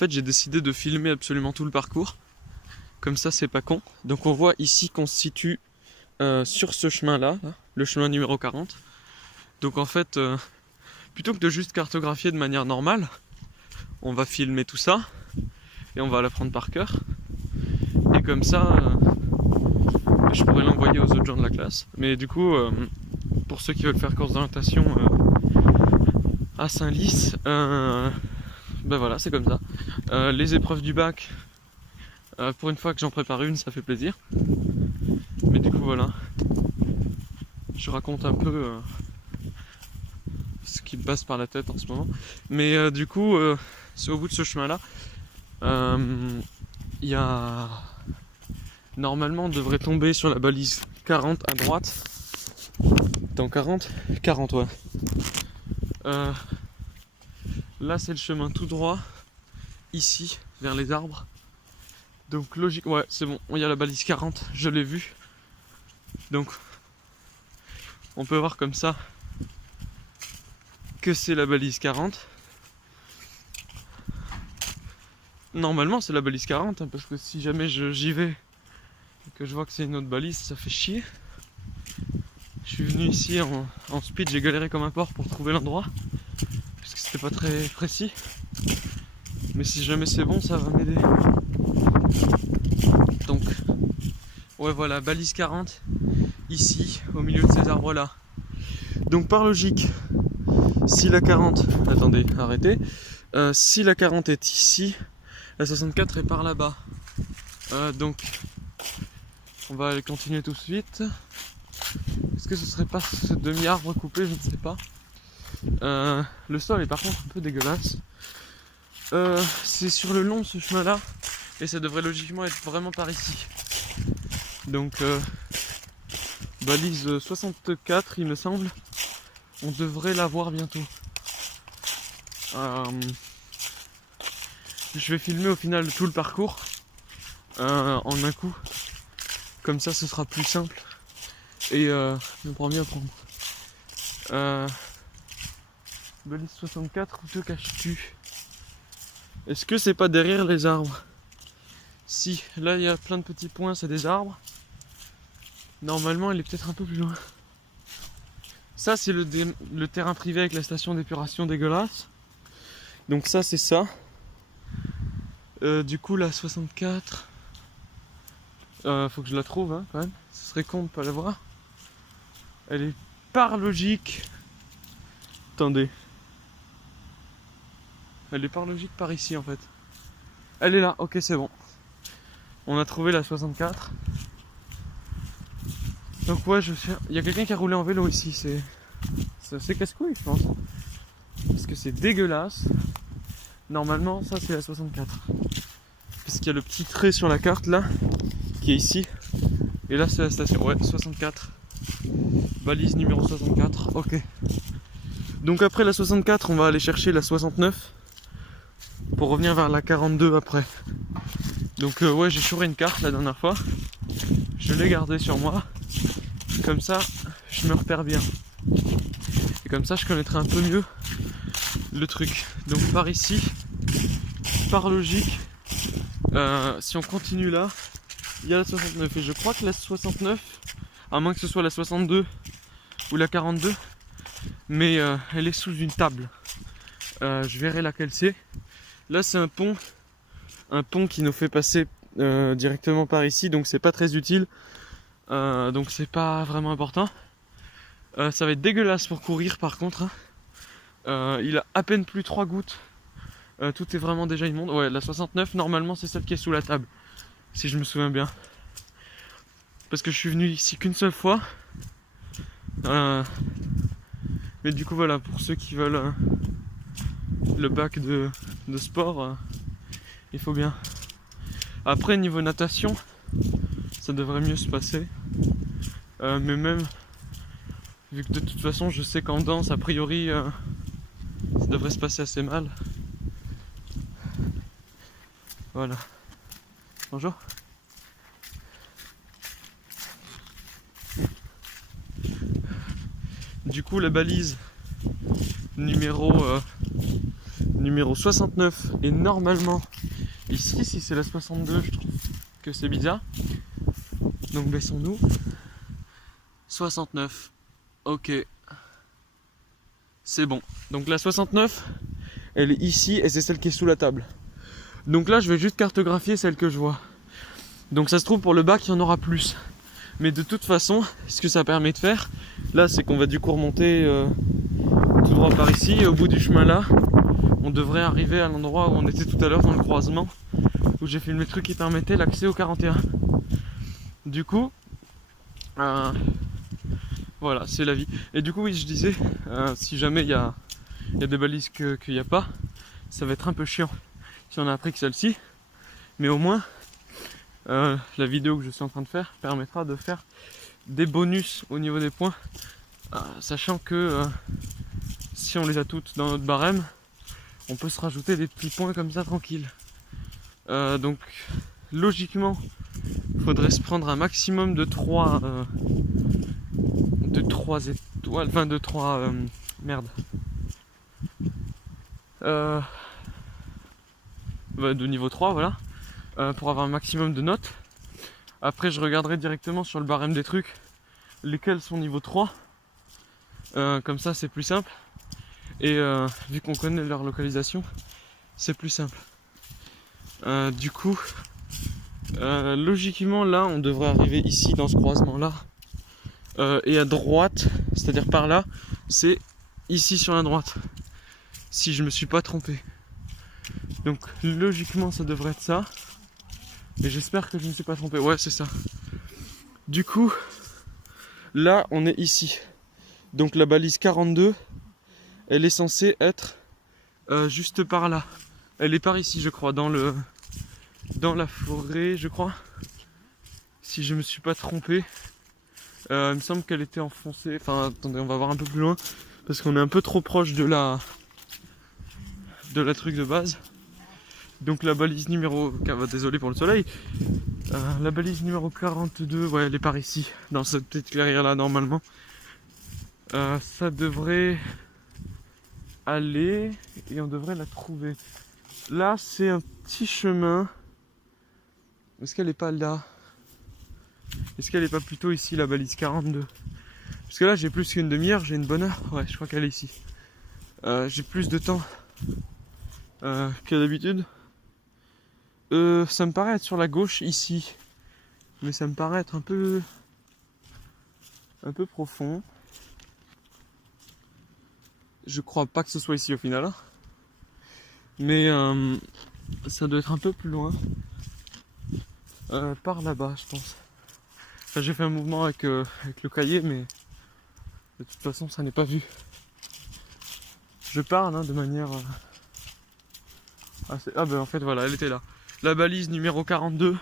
fait, j'ai décidé de filmer absolument tout le parcours. Comme ça, c'est pas con. Donc on voit ici qu'on se situe sur ce chemin-là, là, le chemin numéro 40. Donc en fait, plutôt que de juste cartographier de manière normale, on va filmer tout ça et on va l'apprendre par cœur. Et comme ça, je pourrais l'envoyer aux autres gens de la classe. Mais du coup, pour ceux qui veulent faire course d'orientation à Saint-Lys, ben voilà, c'est comme ça. Les épreuves du bac, pour une fois que j'en prépare une, ça fait plaisir. Mais du coup, voilà. Je raconte un peu ce qui me passe par la tête en ce moment. Mais du coup, c'est au bout de ce chemin-là. Il y a... Normalement, on devrait tomber sur la balise 40 à droite. Dans 40 40, ouais. Là, c'est le chemin tout droit. Ici, vers les arbres. Donc, logique... Ouais, c'est bon. Il y a la balise 40. Je l'ai vue. Donc, on peut voir comme ça que c'est la balise 40. Normalement, c'est la balise 40, hein, parce que si jamais j'y vais et que je vois que c'est une autre balise, ça fait chier. Je suis venu ici en speed, j'ai galéré comme un porc pour trouver l'endroit, parce que c'était pas très précis. Mais si jamais c'est bon, ça va m'aider. Donc, ouais, voilà, balise 40, ici, au milieu de ces arbres-là. Donc, par logique, si la 40... Attendez, arrêtez. Si la 40 est ici, la 64 est par là-bas. Donc, on va aller continuer tout de suite. Est-ce que ce serait pas ce demi-arbre coupé? Je ne sais pas. Le sol est par contre un peu dégueulasse. C'est sur le long ce chemin-là. Et ça devrait logiquement être vraiment par ici. Donc, balise 64, il me semble. On devrait la voir bientôt. Je vais filmer au final tout le parcours en un coup. Comme ça, ce sera plus simple. Et on pourra mieux apprendre. Balise 64, où te caches-tu? Est-ce que c'est pas derrière les arbres? Si, là il y a plein de petits points, c'est des arbres. Normalement, elle est peut-être un peu plus loin. Ça, c'est le terrain privé avec la station d'épuration dégueulasse. Donc ça, c'est ça. Du coup, la 64... faut que je la trouve, hein, quand même. Ce serait con de pas la voir. Elle est par logique... Attendez. Elle est par logique par ici, en fait. Elle est là, ok, c'est bon. On a trouvé la 64. Donc ouais, il y a quelqu'un qui a roulé en vélo ici. C'est assez casse-couille, je pense. Parce que c'est dégueulasse. Normalement, ça c'est la 64. Parce qu'il y a le petit trait sur la carte là, qui est ici. Et là c'est la station. Ouais, 64. Balise numéro 64. Ok. Donc après la 64, on va aller chercher la 69. Pour revenir vers la 42 après. Donc ouais, j'ai chouré une carte la dernière fois. Je l'ai gardée sur moi. Comme ça, je me repère bien. Et comme ça, je connaîtrai un peu mieux le truc. Donc par ici, par logique, si on continue là, il y a la 69. Et je crois que la 69, à moins que ce soit la 62 ou la 42, mais elle est sous une table. Je verrai laquelle c'est. Là, c'est un pont qui nous fait passer directement par ici, donc c'est pas très utile. Donc c'est pas vraiment important. Ça va être dégueulasse pour courir par contre. Il a à peine plus 3 gouttes. Tout est vraiment déjà immonde. Ouais, la 69, normalement c'est celle qui est sous la table. Si je me souviens bien. Parce que je suis venu ici qu'une seule fois. Mais du coup voilà, pour ceux qui veulent le bac de sport, il faut bien. Après niveau natation, ça devrait mieux se passer. Mais même, vu que de toute façon je sais qu'en danse, a priori, ça devrait se passer assez mal. Voilà. Bonjour. Du coup, la balise numéro numéro 69 est normalement ici. Si c'est la 62, je trouve que c'est bizarre. Donc baissons-nous. 69. Ok. C'est bon. Donc la 69, elle est ici et c'est celle qui est sous la table. Donc là, je vais juste cartographier celle que je vois. Donc ça se trouve pour le bac, il y en aura plus. Mais de toute façon, ce que ça permet de faire, là, c'est qu'on va du coup remonter tout droit par ici. Et au bout du chemin là, on devrait arriver à l'endroit où on était tout à l'heure dans le croisement, où j'ai filmé le truc qui permettait l'accès au 41. Du coup, voilà, c'est la vie. Et du coup, oui, je disais, si jamais il y a des balises qu'il n'y a pas, ça va être un peu chiant si on a appris que celle-ci. Mais au moins, la vidéo que je suis en train de faire permettra de faire des bonus au niveau des points, sachant que si on les a toutes dans notre barème, on peut se rajouter des petits points comme ça tranquille. Donc logiquement, il faudrait se prendre un maximum de 3 étoiles, enfin de 3 merde. De niveau 3, voilà, pour avoir un maximum de notes. Après, je regarderai directement sur le barème des trucs lesquels sont niveau 3. Comme ça, c'est plus simple. Et vu qu'on connaît leur localisation, c'est plus simple. Du coup, logiquement, là, on devrait arriver ici dans ce croisement-là. Et à droite, c'est-à-dire par là, c'est ici sur la droite. Si je me suis pas trompé. Donc logiquement ça devrait être ça. Mais j'espère que je ne me suis pas trompé. Ouais, c'est ça. Du coup, là on est ici. Donc la balise 42, elle est censée être juste par là. Elle est par ici, je crois, dans la forêt, je crois. Si je me suis pas trompé. Il me semble qu'elle était enfoncée. Enfin, attendez, on va voir un peu plus loin. Parce qu'on est un peu trop proche de la truc de base. Donc la balise numéro... Désolé pour le soleil. La balise numéro 42, ouais, elle est par ici. Dans cette petite clairière là, normalement. Ça devrait aller. Et on devrait la trouver. Là, c'est un petit chemin. Est-ce qu'elle est pas là? Est-ce qu'elle est pas plutôt ici, la balise 42? Parce que là, j'ai plus qu'une demi-heure, j'ai une bonne heure. Ouais, je crois qu'elle est ici. J'ai plus de temps que d'habitude. Ça me paraît être sur la gauche ici. Mais ça me paraît être un peu profond. Je crois pas que ce soit ici au final. Hein. Mais ça doit être un peu plus loin. Par là-bas, je pense. Enfin, j'ai fait un mouvement avec le cahier, mais de toute façon, ça n'est pas vu. Je parle hein, de manière... Ah ben en fait, voilà, elle était là. La balise numéro 42,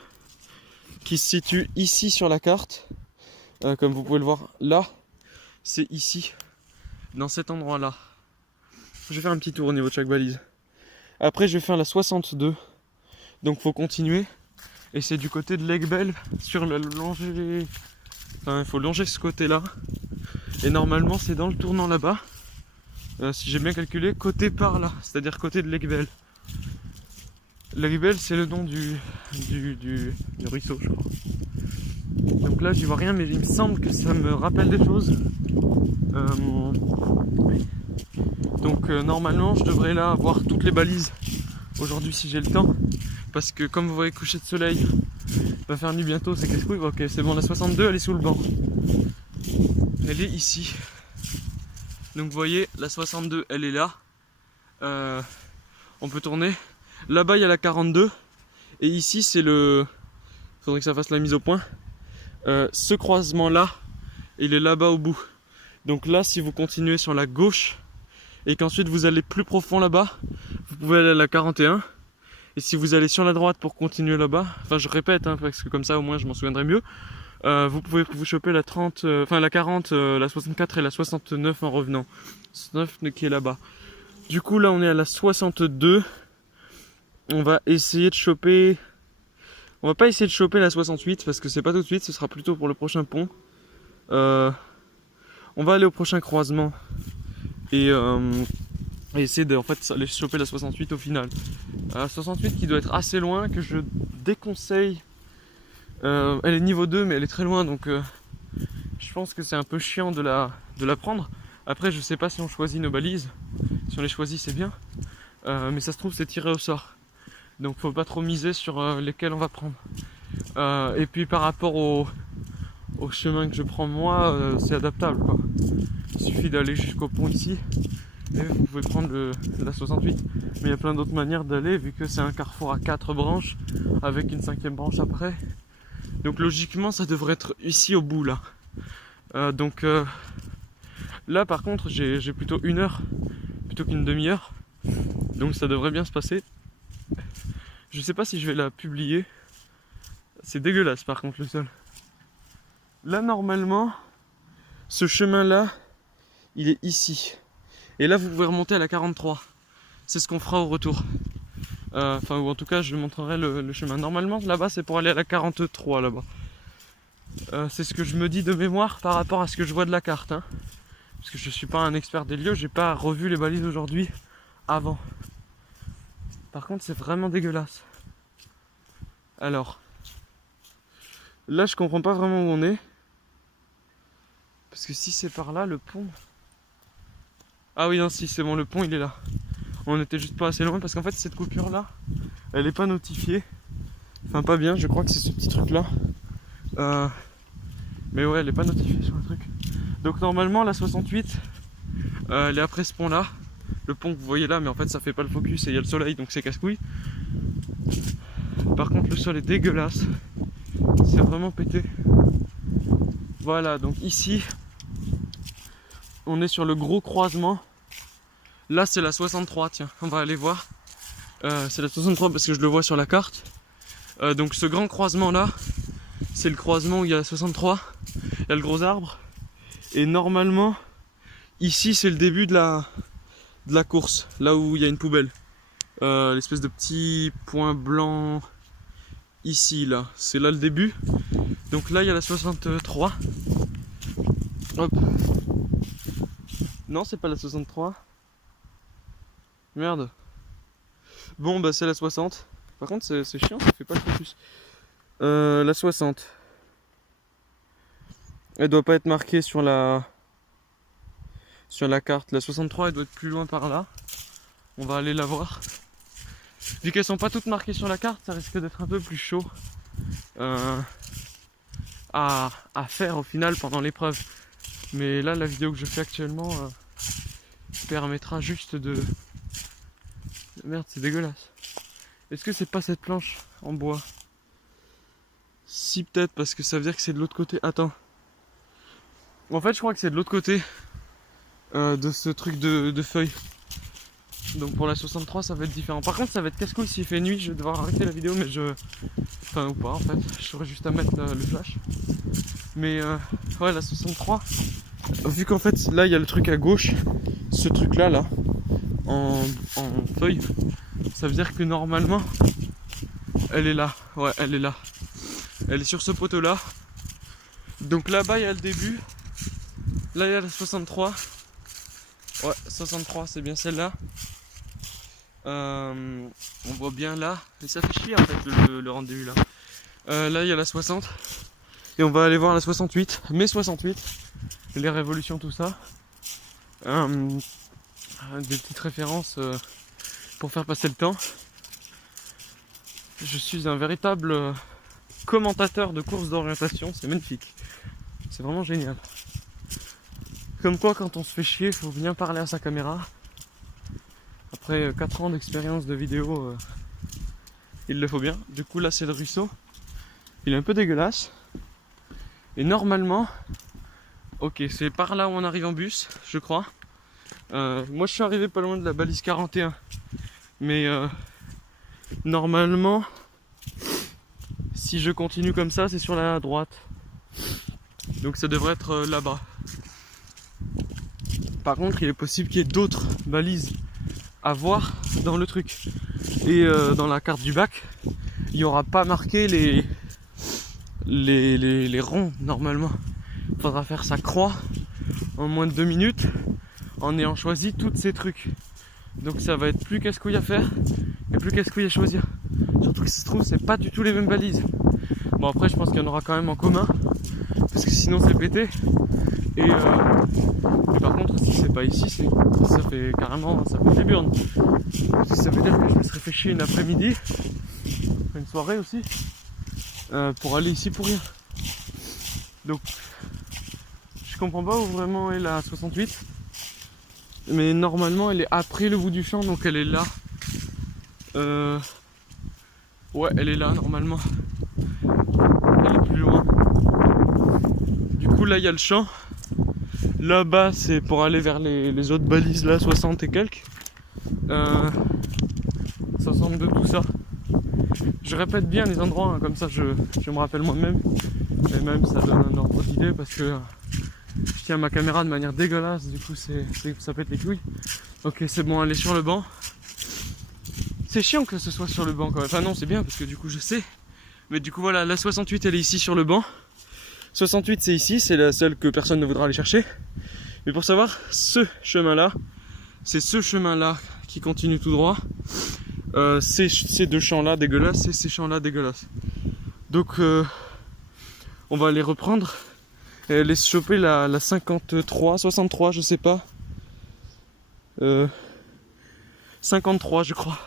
qui se situe ici sur la carte. Comme vous pouvez le voir, là, c'est ici, dans cet endroit-là. Je vais faire un petit tour au niveau de chaque balise. Après, je vais faire la 62. Donc, faut continuer. Et c'est du côté de l'Aigbel, sur le longer. Enfin, il faut longer ce côté-là. Et normalement, c'est dans le tournant là-bas. Si j'ai bien calculé, côté par là, c'est-à-dire côté de l'Aigbel. L'Aigbel, c'est le nom du ruisseau, je crois. Donc là, j'y vois rien, mais il me semble que ça me rappelle des choses. Donc normalement, je devrais là avoir toutes les balises aujourd'hui si j'ai le temps. Parce que comme vous voyez, coucher de soleil va faire nuit bientôt, c'est casse-couille. Ok, c'est bon, la 62, elle est sous le banc. Elle est ici. Donc vous voyez, la 62, elle est là. On peut tourner. Là-bas, il y a la 42. Et ici, c'est le... Faudrait que ça fasse la mise au point. Ce croisement-là, il est là-bas au bout. Donc là, si vous continuez sur la gauche et qu'ensuite vous allez plus profond là-bas, vous pouvez aller à la 41. Et si vous allez sur la droite pour continuer là-bas, enfin je répète, hein, parce que comme ça au moins je m'en souviendrai mieux, vous pouvez vous choper la 30, la 40, la 64 et la 69 en revenant. 69 qui est là-bas. Du coup là on est à la 62. On va essayer de choper... On va pas essayer de choper la 68 parce que c'est pas tout de suite, ce sera plutôt pour le prochain pont. On va aller au prochain croisement. Et et essayer de en fait aller choper la 68 au final. 68 qui doit être assez loin, que je déconseille. Elle est niveau 2 mais elle est très loin, donc je pense que c'est un peu chiant de la prendre. Après je sais pas si on choisit nos balises. Si on les choisit c'est bien, mais ça se trouve c'est tiré au sort. Donc faut pas trop miser sur lesquels on va prendre. Et puis par rapport au chemin que je prends moi, c'est adaptable quoi. Il suffit d'aller jusqu'au pont ici et vous pouvez prendre la 68. Mais il y a plein d'autres manières d'aller vu que c'est un carrefour à 4 branches avec une 5e branche après. Donc logiquement ça devrait être ici au bout là. Là par contre j'ai plutôt 1 heure plutôt qu'une demi-heure. Donc ça devrait bien se passer. Je sais pas si je vais la publier. C'est dégueulasse par contre le sol. Là normalement, ce chemin là, il est ici. Et là vous pouvez remonter à la 43. C'est ce qu'on fera au retour. Enfin ou en tout cas je montrerai le chemin. Normalement là-bas c'est pour aller à la 43 là-bas. C'est ce que je me dis de mémoire par rapport à ce que je vois de la carte. Hein. Parce que je suis pas un expert des lieux, j'ai pas revu les balises aujourd'hui avant. Par contre c'est vraiment dégueulasse. Alors, là je comprends pas vraiment où on est. Parce que si c'est par là, le pont... Ah oui non si c'est bon, le pont il est là. On était juste pas assez loin parce qu'en fait cette coupure là, elle est pas notifiée. Enfin pas bien, je crois que c'est ce petit truc là. Mais ouais, elle est pas notifiée sur le truc. Donc normalement la 68, elle est après ce pont là. Le pont que vous voyez là, mais en fait ça fait pas le focus et il y a le soleil donc c'est casse-couille. Par contre le sol est dégueulasse. C'est vraiment pété. Voilà, donc ici on est sur le gros croisement. Là c'est la 63, tiens, on va aller voir. C'est la 63 parce que je le vois sur la carte. Donc ce grand croisement là, c'est le croisement où il y a la 63. Il y a le gros arbre. Et normalement, ici c'est le début de la course. Là où il y a une poubelle. L'espèce de petit point blanc ici là. C'est là le début. Donc là il y a la 63. Hop. Non, c'est pas la 63. Merde. Bon, bah c'est la 60. Par contre, c'est chiant, ça fait pas le focus. La 60. Elle doit pas être marquée sur la carte. La 63, elle doit être plus loin par là. On va aller la voir. Vu qu'elles sont pas toutes marquées sur la carte, ça risque d'être un peu plus chaud à faire au final pendant l'épreuve. Mais là, la vidéo que je fais actuellement permettra juste de... Merde, c'est dégueulasse. Est-ce que c'est pas cette planche en bois? Si, peut-être, parce que ça veut dire que c'est de l'autre côté. Attends. En fait, je crois que c'est de l'autre côté de ce truc de feuilles. Donc pour la 63, ça va être différent. Par contre, ça va être casse-couille s'il fait nuit. Je vais devoir arrêter la vidéo, mais je... Enfin, ou pas, en fait. Je saurais juste à mettre le flash. Mais, ouais, la 63... Vu qu'en fait, là, il y a le truc à gauche. Ce truc-là, là. En feuille, ça veut dire que normalement elle est là, ouais elle est là, elle est sur ce poteau là. Donc là-bas il y a le début, là il y a la 63, ouais 63 c'est bien celle-là. On voit bien là, et ça fait chier en fait le rendu là. Là il y a la 60 et on va aller voir la 68, mais 68, les révolutions tout ça. Des petites références pour faire passer le temps. Je suis un véritable commentateur de courses d'orientation, c'est magnifique. C'est vraiment génial. Comme quoi quand on se fait chier, il faut bien parler à sa caméra. Après 4 ans d'expérience de vidéo, il le faut bien. Du coup là c'est le ruisseau. Il est un peu dégueulasse. Et normalement, ok c'est par là où on arrive en bus, je crois. Moi je suis arrivé pas loin de la balise 41, mais normalement si je continue comme ça c'est sur la droite, donc ça devrait être là-bas. Par contre il est possible qu'il y ait d'autres balises à voir dans le truc, et dans la carte du bac il n'y aura pas marqué les ronds. Normalement il faudra faire sa croix en moins de 2 minutes en ayant choisi tous ces trucs. Donc ça va être plus casse-couille à faire et plus casse-couille à choisir. Surtout que ça se trouve, c'est pas du tout les mêmes balises. Bon, après, je pense qu'il y en aura quand même en commun parce que sinon c'est pété. Et par contre, si c'est pas ici, ça fait carrément, ça fait des burnes. Parce que ça veut dire que je me serais fait chier une après-midi, une soirée aussi, pour aller ici pour rien. Donc, je comprends pas où vraiment est la 68. Mais normalement, elle est après le bout du champ, donc elle est là. Ouais, elle est là, normalement. Elle est plus loin. Du coup, là, il y a le champ. Là-bas, c'est pour aller vers les autres balises, là, 60 et quelques. 62, tout ça. Je répète bien les endroits, hein, comme ça je me rappelle moi-même. Et même, ça donne un ordre d'idée parce que je tiens ma caméra de manière dégueulasse, du coup ça pète les couilles. Ok, c'est bon, aller sur le banc. C'est chiant que ce soit sur le banc quand même. Enfin non, c'est bien parce que du coup je sais. Mais du coup voilà, la 68 elle est ici sur le banc. 68 c'est ici, c'est la seule que personne ne voudra aller chercher. Mais pour savoir, ce chemin-là, c'est ce chemin-là qui continue tout droit. Ces deux champs-là dégueulasses et ces champs-là dégueulasses. Donc on va aller reprendre et aller se choper la 53, 63, je sais pas. 53 je crois.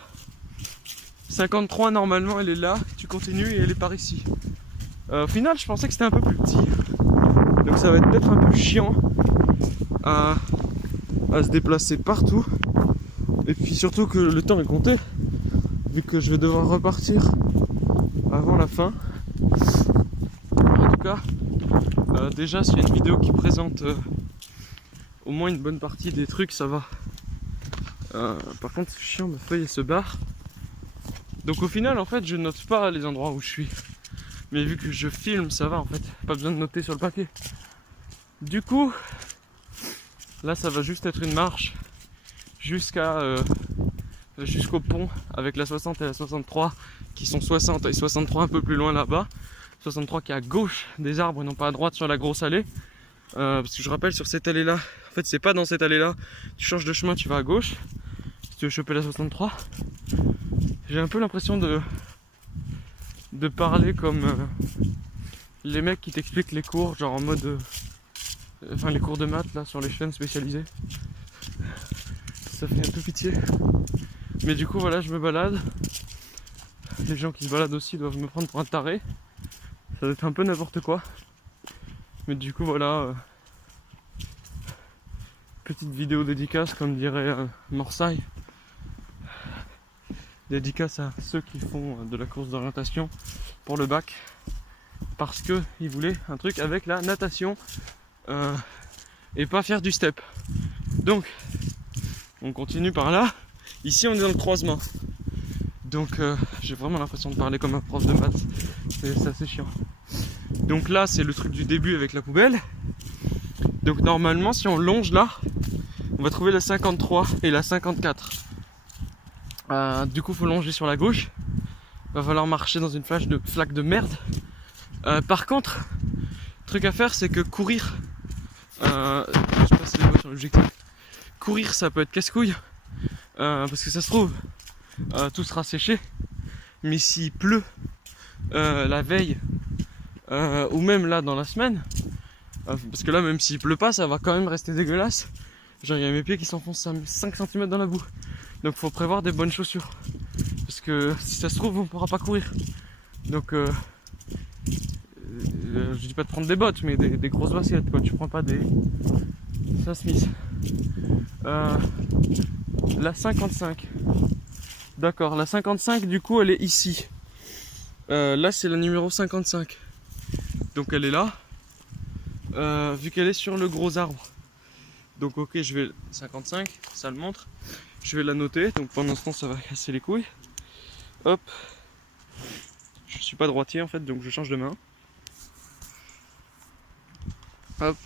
53 normalement elle est là, tu continues et elle est par ici. Au final je pensais que c'était un peu plus petit. Donc ça va être peut-être un peu chiant à se déplacer partout. Et puis surtout que le temps est compté. Vu que je vais devoir repartir avant la fin. En tout cas, déjà s'il y a une vidéo qui présente au moins une bonne partie des trucs, ça va. Par contre c'est chiant, ma feuille elle se barre. Donc au final en fait je note pas les endroits où je suis. Mais vu que je filme ça va en fait, pas besoin de noter sur le papier. Du coup, là ça va juste être une marche jusqu'au pont avec la 60 et la 63 qui sont 60 et 63 un peu plus loin là-bas. 63 qui est à gauche des arbres et non pas à droite sur la grosse allée. Parce que je rappelle sur cette allée là, en fait c'est pas dans cette allée là, tu changes de chemin, tu vas à gauche si tu veux choper la 63. J'ai un peu l'impression de parler comme les mecs qui t'expliquent les cours, genre en mode les cours de maths là sur les chaînes spécialisées. Ça fait un peu pitié. Mais du coup voilà, je me balade. Les gens qui se baladent aussi doivent me prendre pour un taré. Ça doit être un peu n'importe quoi. Mais du coup voilà, petite vidéo dédicace comme dirait Morsaille. Dédicace à ceux qui font de la course d'orientation pour le bac. Parce que ils voulaient un truc avec la natation et pas faire du step. Donc on continue par là. Ici on est dans le croisement. Donc j'ai vraiment l'impression de parler comme un prof de maths. C'est assez chiant. Donc là c'est le truc du début avec la poubelle. Donc normalement si on longe là, on va trouver la 53 et la 54. Du coup faut longer sur la gauche. Va falloir marcher dans une flaque de merde. Par contre, le truc à faire c'est que courir. Je passe les doigts sur l'objectif. Courir ça peut être casse-couille. Parce que ça se trouve tout sera séché. Mais s'il pleut la veille ou même là dans la semaine, parce que là même s'il pleut pas ça va quand même rester dégueulasse. Genre il y a mes pieds qui s'enfoncent 5 cm dans la boue. Donc faut prévoir des bonnes chaussures. Parce que si ça se trouve on pourra pas courir. Donc je dis pas de prendre des bottes mais des grosses baskets quoi. Tu prends pas des Smith. La 55. D'accord, la 55 du coup elle est ici. Là c'est la numéro 55. Donc elle est là. Vu qu'elle est sur le gros arbre. Donc ok, je vais 55, ça le montre. Je vais la noter, donc pendant ce temps ça va casser les couilles. Hop. Je suis pas droitier en fait, donc je change de main. Hop.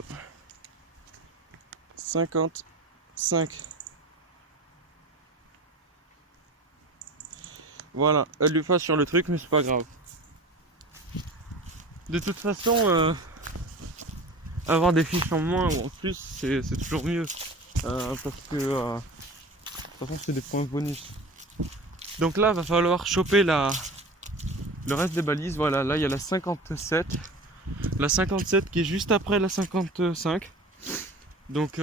55. Voilà, elle lui passe sur le truc, mais c'est pas grave. De toute façon, avoir des fiches en moins ou en plus, c'est toujours mieux. Parce que toute façon, c'est des points bonus. Donc là, va falloir choper le reste des balises. Voilà, là, il y a la 57. La 57 qui est juste après la 55. Donc,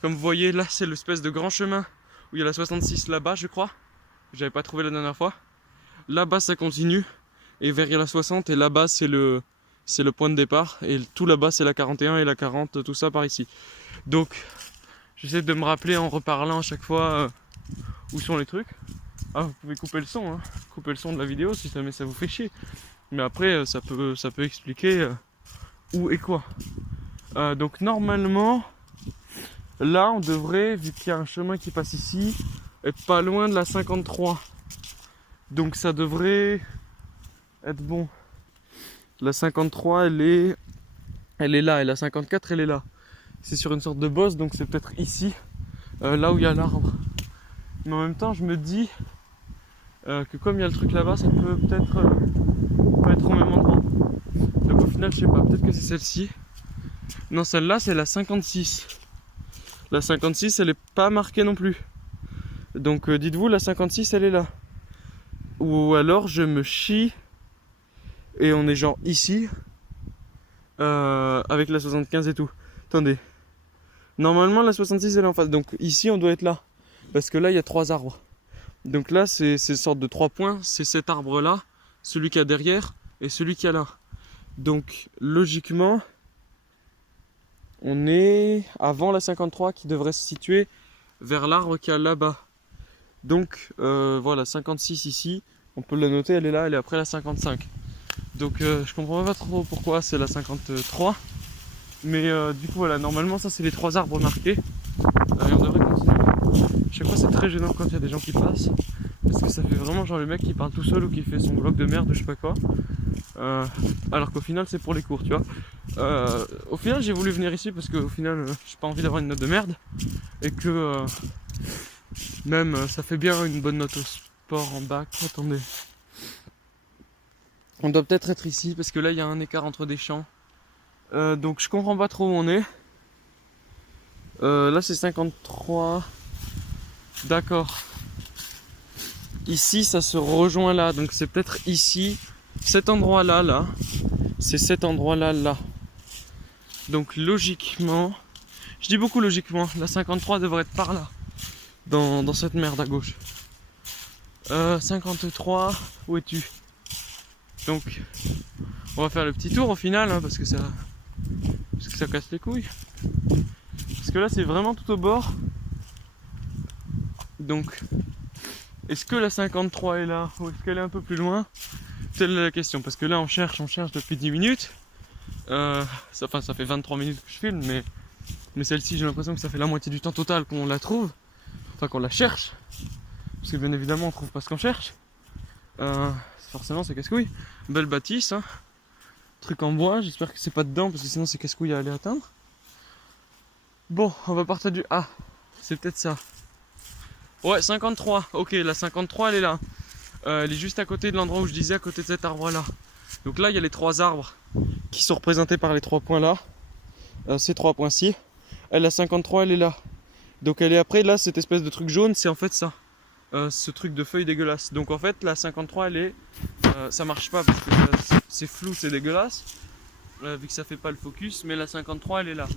comme vous voyez, là, c'est l'espèce de grand chemin où il y a la 66 là-bas, je crois. J'avais pas trouvé la dernière fois. Là-bas, ça continue. Et vers la 60, et là-bas, c'est le point de départ. Et tout là-bas, c'est la 41 et la 40, tout ça par ici. Donc, j'essaie de me rappeler en reparlant à chaque fois où sont les trucs. Ah, vous pouvez couper le son, hein. Couper le son de la vidéo si jamais ça vous fait chier. Mais après, ça peut expliquer où et quoi. Donc, normalement, là, on devrait, vu qu'il y a un chemin qui passe ici, être pas loin de la 53. Donc, ça devrait être bon. La 53, elle est là. Et la 54, elle est là. C'est sur une sorte de bosse, donc c'est peut-être ici, là où il y a l'arbre. Mais en même temps, je me dis que comme il y a le truc là-bas, ça peut peut-être pas être au même endroit. Donc au final, je sais pas, peut-être que c'est celle-ci. Non, celle-là, c'est la 56. La 56, elle est pas marquée non plus. Donc dites-vous, la 56, elle est là. Ou alors, je me chie et on est genre ici, avec la 75 et tout. Attendez. Normalement, la 66, elle est en face. Donc ici, on doit être là. Parce que là, il y a 3 arbres. Donc là, c'est une sorte de 3 points. C'est cet arbre-là, celui qui a derrière et celui qui a là. Donc, logiquement, on est avant la 53 qui devrait se situer vers l'arbre qui a là-bas. Donc, voilà, 56 ici. On peut la noter, elle est là, elle est après la 55. Donc, je comprends pas trop pourquoi c'est la 53. Mais du coup, voilà, normalement, ça, c'est les 3 arbres marqués. Et on devrait continuer. Chaque fois, c'est très gênant quand il y a des gens qui passent. Parce que ça fait vraiment genre le mec qui parle tout seul ou qui fait son bloc de merde ou je sais pas quoi. Alors qu'au final, c'est pour les cours, tu vois. Au final, j'ai voulu venir ici parce qu'au final, j'ai pas envie d'avoir une note de merde. Et que même, ça fait bien une bonne note au sport en bac. Attendez. On doit peut-être être ici parce que là, il y a un écart entre des champs. Donc, je comprends pas trop où on est. Là, c'est 53. D'accord. Ici, ça se rejoint là. Donc, c'est peut-être ici. Cet endroit-là, là. C'est cet endroit-là, là. Donc, logiquement. Je dis beaucoup logiquement. La 53 devrait être par là. Dans cette merde à gauche. 53. Où es-tu? Donc, on va faire le petit tour au final. Hein, parce que ça casse les couilles. Parce que là, c'est vraiment tout au bord. Donc, est-ce que la 53 est là ou est-ce qu'elle est un peu plus loin? Telle est la question. Parce que là, on cherche depuis 10 minutes. Ça fait 23 minutes que je filme, mais celle-ci, j'ai l'impression que ça fait la moitié du temps total qu'on la trouve. Enfin, qu'on la cherche. Parce que bien évidemment, on trouve pas ce qu'on cherche. Forcément, c'est casse-couille. Belle bâtisse, hein. Truc en bois. J'espère que c'est pas dedans parce que sinon, c'est casse-couille à aller atteindre. Bon, on va partir du... Ah, c'est peut-être ça. Ouais, 53. Ok, la 53, elle est là. Elle est juste à côté de l'endroit où je disais, à côté de cet arbre-là. Donc là, il y a les 3 arbres qui sont représentés par les 3 points là. Ces 3 points-ci. Elle, la 53, elle est là. Donc elle est après, là, cette espèce de truc jaune, c'est en fait ça. Ce truc de feuille dégueulasse. Donc en fait, la 53, elle est... ça marche pas parce que c'est flou, c'est dégueulasse. Vu que ça fait pas le focus. Mais la 53, elle est là.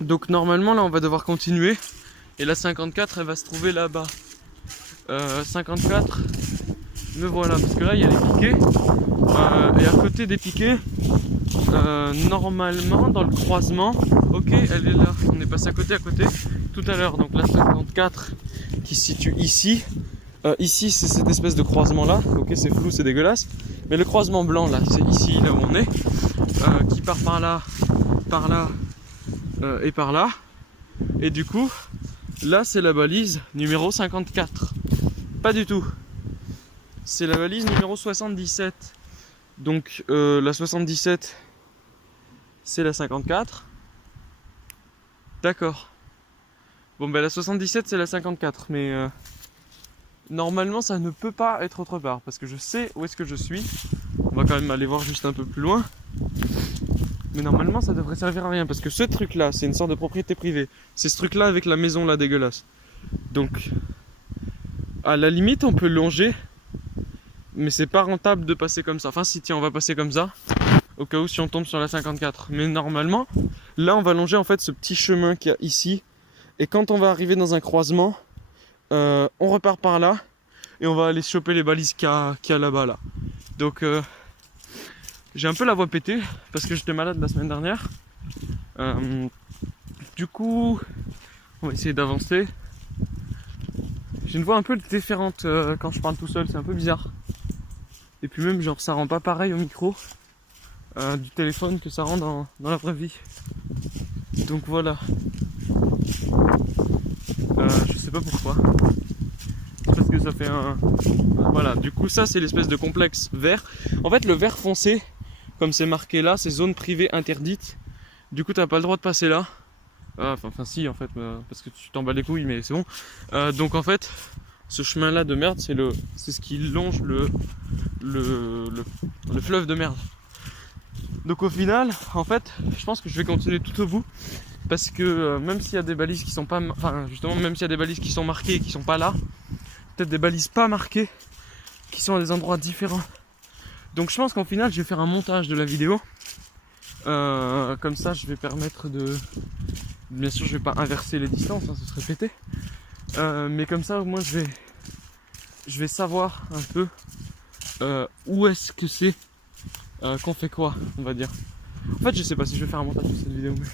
Donc normalement, là, on va devoir continuer. Et la 54, elle va se trouver là-bas. 54, me voilà. Parce que là, il y a les piquets. Et à côté des piquets, normalement, dans le croisement, ok, elle est là. On est passé à côté tout à l'heure. Donc la 54 qui se situe ici. Ici, c'est cette espèce de croisement-là. Ok, c'est flou, c'est dégueulasse. Mais le croisement blanc, là, c'est ici, là où on est. Qui part par là, et par là. Et du coup, là, c'est la balise numéro 54. Pas du tout. C'est la balise numéro 77. Donc, la 77, c'est la 54. D'accord. Bon, ben la 77, c'est la 54. Mais normalement, ça ne peut pas être autre part. Parce que je sais où est-ce que je suis. On va quand même aller voir juste un peu plus loin. Mais normalement ça devrait servir à rien parce que ce truc là c'est une sorte de propriété privée. C'est ce truc là avec la maison là dégueulasse. Donc à la limite on peut longer, mais c'est pas rentable de passer comme ça. Enfin si, tiens, on va passer comme ça au cas où si on tombe sur la 54. Mais normalement là on va longer en fait ce petit chemin qu'il y a ici, et quand on va arriver dans un croisement, on repart par là et on va aller choper les balises qu'il y a là-bas là. Donc j'ai un peu la voix pétée parce que j'étais malade la semaine dernière. Du coup, on va essayer d'avancer. J'ai une voix un peu différente quand je parle tout seul, c'est un peu bizarre. Et puis même genre ça rend pas pareil au micro du téléphone que ça rend dans la vraie vie. Donc voilà. Je sais pas pourquoi. Parce que ça fait un... Voilà, du coup ça c'est l'espèce de complexe vert. En fait le vert foncé, comme c'est marqué là, c'est zone privée interdite. Du coup t'as pas le droit de passer là. Enfin si en fait, parce que tu t'en bats les couilles, mais c'est bon. Donc en fait, ce chemin là de merde, c'est ce qui longe le fleuve de merde. Donc au final, en fait, je pense que je vais continuer tout au bout. Parce que même s'il y a des balises qui sont pas... Enfin justement, même s'il y a des balises qui sont marquées et qui sont pas là, peut-être des balises pas marquées qui sont à des endroits différents. Donc je pense qu'au final je vais faire un montage de la vidéo. Comme ça je vais permettre de... Bien sûr je vais pas inverser les distances, hein, ce serait pété. Mais comme ça au moins je vais savoir un peu où est-ce que c'est qu'on fait quoi, on va dire. En fait je sais pas si je vais faire un montage de cette vidéo, mais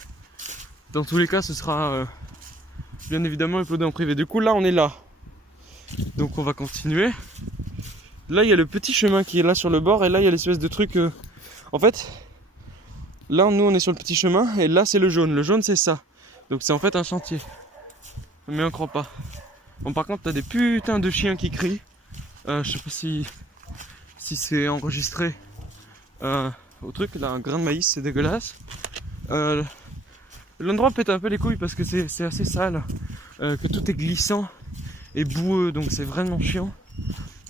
dans tous les cas ce sera bien évidemment uploadé en privé. Du coup là on est là. Donc on va continuer. Là il y a le petit chemin qui est là sur le bord, et là il y a l'espèce de truc. En fait, là nous on est sur le petit chemin, et là c'est le jaune. Le jaune c'est ça. Donc c'est en fait un chantier. Mais on croit pas. Bon par contre t'as des putains de chiens qui crient. Je sais pas si c'est enregistré au truc. Là un grain de maïs, c'est dégueulasse. L'endroit pète un peu les couilles parce que c'est assez sale. Que tout est glissant et boueux, donc c'est vraiment chiant.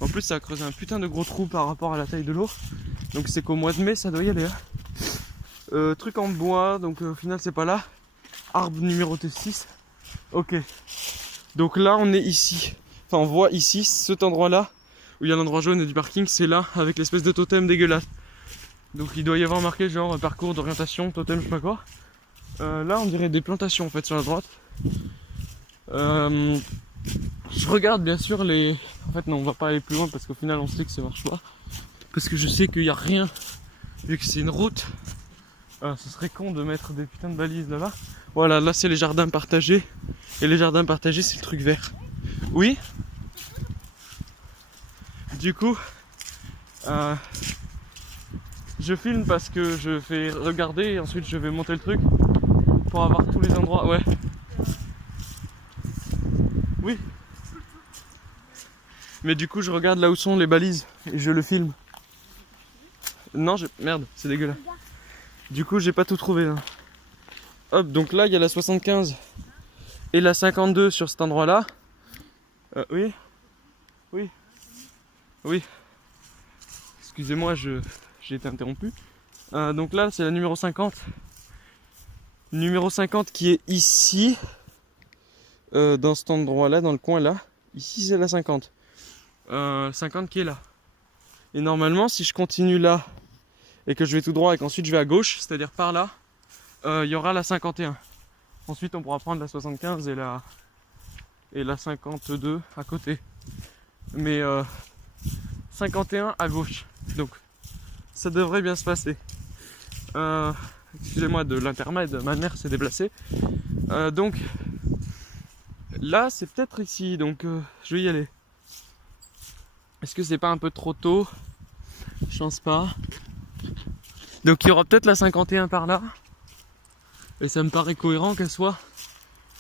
En plus ça a creusé un putain de gros trou par rapport à la taille de l'eau. Donc c'est qu'au mois de mai ça doit y aller hein. Truc en bois, donc au final c'est pas là. Arbre numéroté 6. Ok. Donc là on est ici. Enfin on voit ici cet endroit là où il y a l'endroit jaune et du parking, c'est là avec l'espèce de totem dégueulasse. Donc il doit y avoir marqué genre parcours d'orientation, totem je sais pas quoi. Là on dirait des plantations en fait sur la droite. Je regarde bien sûr les... En fait non, on va pas aller plus loin parce qu'au final on sait que ça marche pas. Parce que je sais qu'il y a rien, vu que c'est une route. Ce serait con de mettre des putains de balises là-bas. Voilà, là c'est les jardins partagés. Et les jardins partagés c'est le truc vert. Oui. Du coup, je filme parce que je fais regarder et ensuite je vais monter le truc pour avoir tous les endroits. Ouais. Oui. Mais du coup je regarde là où sont les balises et je le filme. Non, merde, c'est dégueulasse. Du coup j'ai pas tout trouvé là. Hop, donc là il y a la 75 et la 52 sur cet endroit là. Oui. Oui. Oui. Excusez-moi, j'ai été interrompu. Donc là c'est la numéro 50. Numéro 50 qui est ici. Dans cet endroit là, dans le coin là. Ici c'est la 50. 50 qui est là. Et normalement si je continue là et que je vais tout droit et qu'ensuite je vais à gauche, c'est-à-dire par là, il y aura la 51. Ensuite on pourra prendre la 75 et la 52 à côté. Mais 51 à gauche. Donc ça devrait bien se passer. Excusez-moi de l'intermède, ma mère s'est déplacée. Donc là c'est peut-être ici, donc je vais y aller. Est-ce que c'est pas un peu trop tôt? Je pense pas. Donc il y aura peut-être la 51 par là. Et ça me paraît cohérent qu'elle soit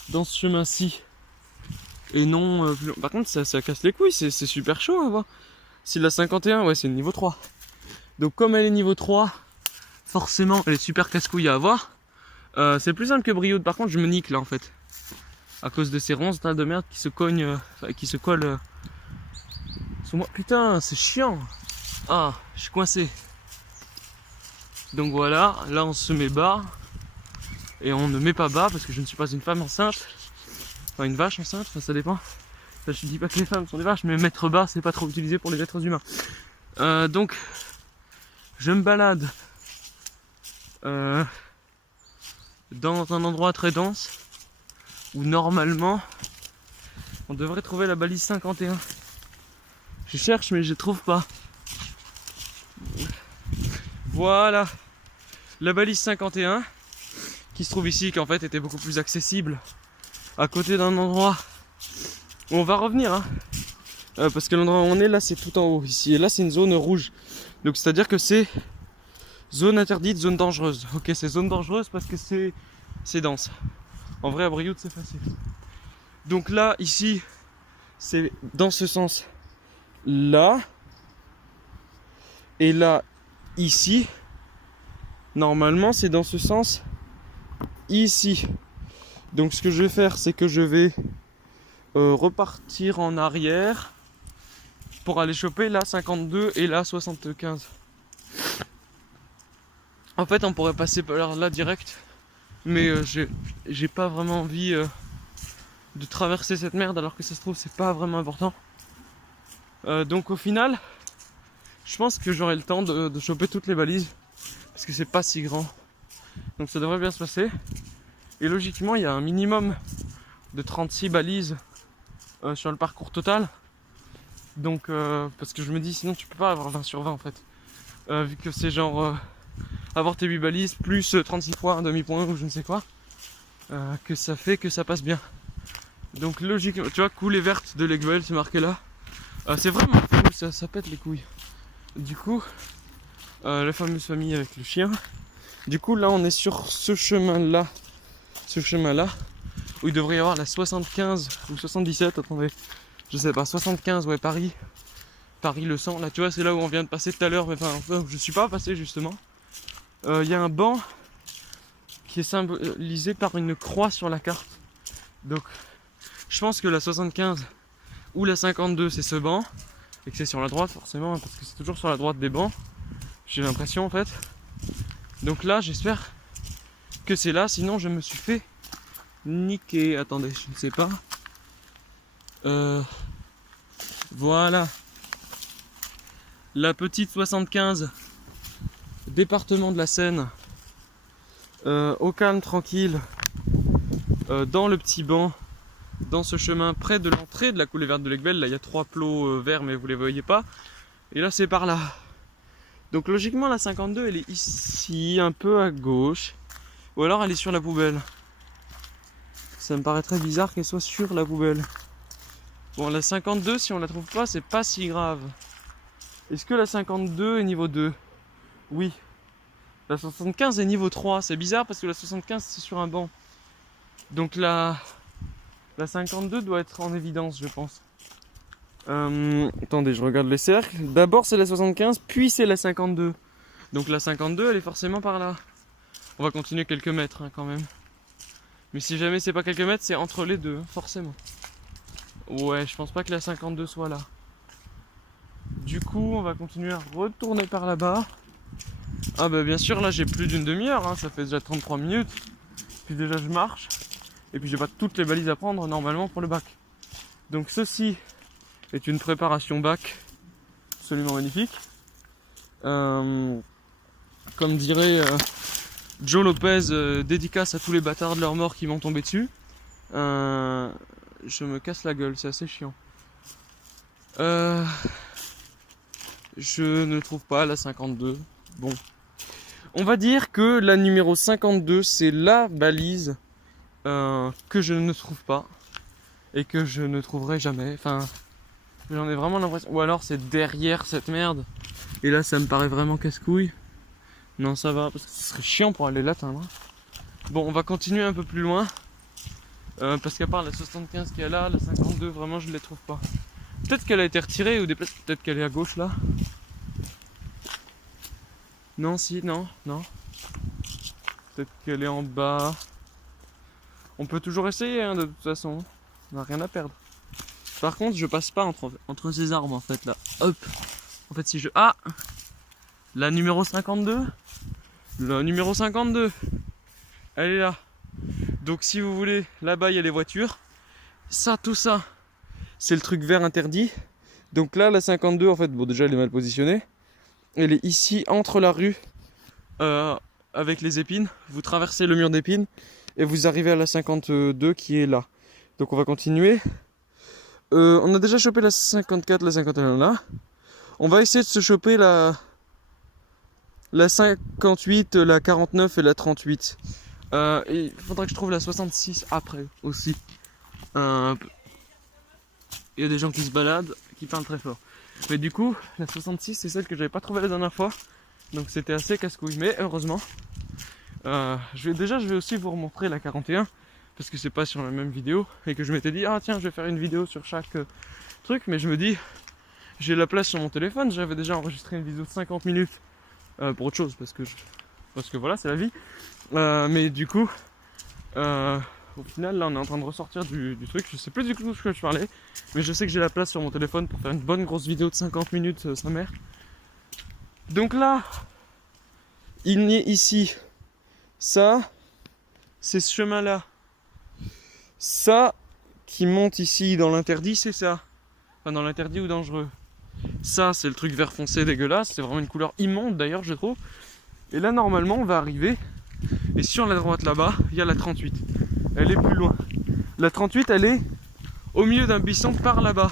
dans ce chemin-ci. Et non... Par contre ça casse les couilles, c'est super chaud à voir. Si la 51, ouais c'est le niveau 3. Donc comme elle est niveau 3, forcément elle est super casse-couille à avoir. C'est plus simple que Brioude, par contre je me nique là en fait. À cause de ces ronces de merde qui se cognent, qui se collent sur moi. Putain, c'est chiant. Ah, je suis coincé. Donc voilà, là on se met bas. Et on ne met pas bas parce que je ne suis pas une femme enceinte. Enfin une vache enceinte, enfin, ça dépend. Enfin, je dis pas que les femmes sont des vaches, mais mettre bas c'est pas trop utilisé pour les êtres humains. Donc je me balade dans un endroit très dense où normalement on devrait trouver la balise 51. Je cherche mais je trouve pas. Voilà la balise 51 qui se trouve ici, qui en fait était beaucoup plus accessible à côté d'un endroit où on va revenir hein. Parce que l'endroit où on est là c'est tout en haut ici et là c'est une zone rouge, donc c'est à dire que c'est zone interdite, zone dangereuse. Ok, c'est zone dangereuse parce que c'est dense. En vrai à Brioude c'est facile. Donc là ici c'est dans ce sens là, et là ici normalement c'est dans ce sens ici. Donc ce que je vais faire c'est que je vais repartir en arrière pour aller choper la 52 et la 75. En fait on pourrait passer par là direct, mais j'ai pas vraiment envie de traverser cette merde alors que ça se trouve c'est pas vraiment important. Donc au final je pense que j'aurai le temps de choper toutes les balises parce que c'est pas si grand, donc ça devrait bien se passer. Et logiquement il y a un minimum de 36 balises sur le parcours total, donc parce que je me dis sinon tu peux pas avoir 20 sur 20 en fait, vu que c'est genre avoir tes 8 balises plus 36 fois un demi-point ou je ne sais quoi, que ça fait que ça passe bien. Donc logiquement, tu vois, coulée verte de l'Aiguebelle c'est marqué là. C'est vraiment fou, ça pète les couilles. Du coup, la fameuse famille avec le chien. Du coup là on est sur ce chemin là, où il devrait y avoir la 75 ou 77, attendez, je sais pas, 75, ouais, Paris le 100, là tu vois c'est là où on vient de passer tout à l'heure, mais enfin je suis pas passé justement. Il y a un banc qui est symbolisé par une croix sur la carte, donc je pense que la 75 ou la 52 c'est ce banc, et que c'est sur la droite forcément, parce que c'est toujours sur la droite des bancs, j'ai l'impression en fait. Donc là j'espère que c'est là, sinon je me suis fait niquer. Attendez, je ne sais pas. Voilà. La petite 75, département de la Seine, au calme, tranquille, dans le petit banc, dans ce chemin près de l'entrée de la coulée verte de l'Aiguebelle. Là il y a 3 plots verts mais vous les voyez pas. Et là c'est par là. Donc logiquement la 52 elle est ici, un peu à gauche. Ou alors elle est sur la poubelle. Ça me paraît très bizarre qu'elle soit sur la poubelle. Bon, la 52 si on la trouve pas c'est pas si grave. Est-ce que la 52 est niveau 2? Oui. La 75 est niveau 3. C'est bizarre parce que la 75 c'est sur un banc. Donc la 52 doit être en évidence je pense. Attendez, je regarde les cercles. D'abord c'est la 75, puis c'est la 52. Donc la 52 elle est forcément par là. On va continuer quelques mètres hein, quand même. Mais si jamais c'est pas quelques mètres, c'est entre les deux, forcément. Ouais, je pense pas que la 52 soit là. Du coup, on va continuer à retourner par là-bas. Ah bah bien sûr, là j'ai plus d'une demi-heure, hein, ça fait déjà 33 minutes. Puis déjà je marche. Et puis j'ai pas toutes les balises à prendre normalement pour le bac. Donc ceci est une préparation bac absolument magnifique. Comme dirait Joe Lopez, dédicace à tous les bâtards de leur mort qui m'ont tombé dessus. Je me casse la gueule, c'est assez chiant. Je ne trouve pas la 52. Bon. On va dire que la numéro 52, c'est la balise que je ne trouve pas. Et que je ne trouverai jamais. Enfin, j'en ai vraiment l'impression. Ou alors c'est derrière cette merde. Et là, ça me paraît vraiment casse-couille. Non, ça va, parce que ce serait chiant pour aller l'atteindre. Bon, on va continuer un peu plus loin. Parce qu'à part la 75 qui est là, la 52, vraiment, je ne les trouve pas. Peut-être qu'elle a été retirée ou déplacée. Peut-être qu'elle est à gauche là. Non, si, non. Peut-être qu'elle est en bas. On peut toujours essayer, hein, de toute façon. On n'a rien à perdre. Par contre, je passe pas entre ces arbres, en fait, là. Hop. En fait, si je... Ah! La numéro 52. Le numéro 52, elle est là. Donc si vous voulez, là-bas il y a les voitures. Ça, tout ça, c'est le truc vert interdit. Donc là, la 52, en fait, bon déjà elle est mal positionnée. Elle est ici, entre la rue, avec les épines. Vous traversez le mur d'épines et vous arrivez à la 52 qui est là. Donc on va continuer. On a déjà chopé la 54, la 51 là. On va essayer de se choper la 58, la 49 et la 38. Il faudra que je trouve la 66 après aussi. Il y a des gens qui se baladent, qui parlent très fort. Mais du coup, la 66 c'est celle que j'avais pas trouvée la dernière fois. Donc c'était assez casse-couille. Mais heureusement, je vais aussi vous remontrer la 41. Parce que c'est pas sur la même vidéo. Et que je m'étais dit, ah tiens, je vais faire une vidéo sur chaque truc. Mais je me dis, j'ai la place sur mon téléphone. J'avais déjà enregistré une vidéo de 50 minutes pour autre chose. Parce que voilà, c'est la vie. Mais du coup, au final, là, on est en train de ressortir du truc. Je sais plus du tout de ce que je parlais. Mais je sais que j'ai la place sur mon téléphone pour faire une bonne grosse vidéo de 50 minutes, sa mère. Donc là, il y a ici, ça, c'est ce chemin-là. Ça, qui monte ici dans l'interdit, c'est ça. Enfin, dans l'interdit ou dangereux. Ça, c'est le truc vert foncé dégueulasse. C'est vraiment une couleur immonde d'ailleurs, je trouve. Et là, normalement, on va arriver. Et sur la droite là-bas, il y a la 38. Elle est plus loin. La 38, elle est au milieu d'un buisson par là-bas.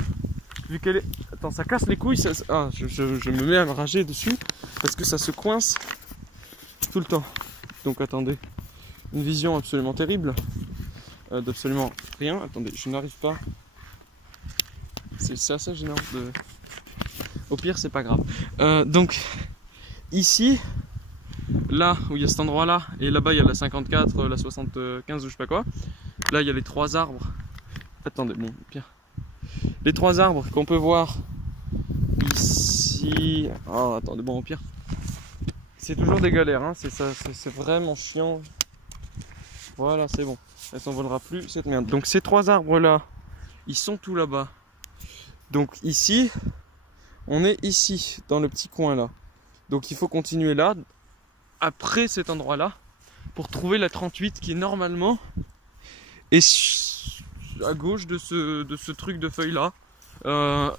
Vu qu'elle est... Attends, ça casse les couilles. Ah, je me mets à me rager dessus. Parce que ça se coince tout le temps. Donc attendez. Une vision absolument terrible. D'absolument rien. Attendez, je n'arrive pas. C'est assez gênant. Au pire, c'est pas grave. Donc, ici, là où il y a cet endroit là, et là-bas il y a la 54, la 75 ou je sais pas quoi. Là il y a les trois arbres. Attendez, bon, pire. Les trois arbres qu'on peut voir ici. Oh, attendez, bon, au pire. C'est toujours des galères, hein. C'est vraiment chiant. Voilà, c'est bon. Elle s'envolera plus, cette merde. Donc ces trois arbres là, ils sont tout là-bas. Donc ici, on est ici, dans le petit coin là. Donc il faut continuer là, après cet endroit là, pour trouver la 38 qui normalement est à gauche de ce truc de feuille là.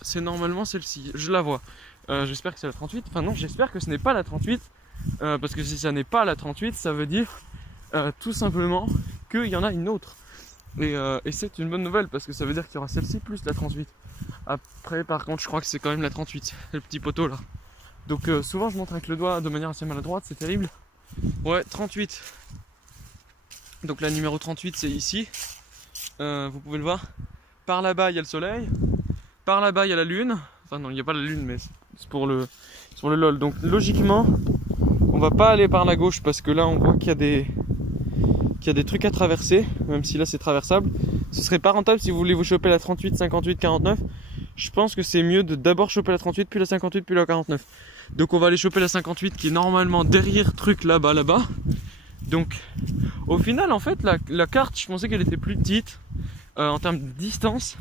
C'est normalement celle-ci, je la vois. J'espère que c'est la 38. Enfin non, j'espère que ce n'est pas la 38. Parce que si ça n'est pas la 38, ça veut dire tout simplement qu'il y en a une autre. Et c'est une bonne nouvelle parce que ça veut dire qu'il y aura celle-ci plus la 38. Après par contre je crois que c'est quand même la 38, le petit poteau là. Donc souvent je montre avec le doigt de manière assez maladroite, c'est terrible. Ouais, 38. Donc la numéro 38 c'est ici. Vous pouvez le voir. Par là-bas il y a le soleil. Par là-bas il y a la lune. Enfin non, il n'y a pas la lune mais c'est pour le lol. Donc logiquement on va pas aller par la gauche parce que là on voit qu'il y a des trucs à traverser, même si là c'est traversable. Ce serait pas rentable si vous voulez vous choper la 38, 58, 49. Je pense que c'est mieux de d'abord choper la 38, puis la 58, puis la 49. Donc on va aller choper la 58 qui est normalement derrière truc là-bas. Donc au final en fait la carte je pensais qu'elle était plus petite en termes de distance.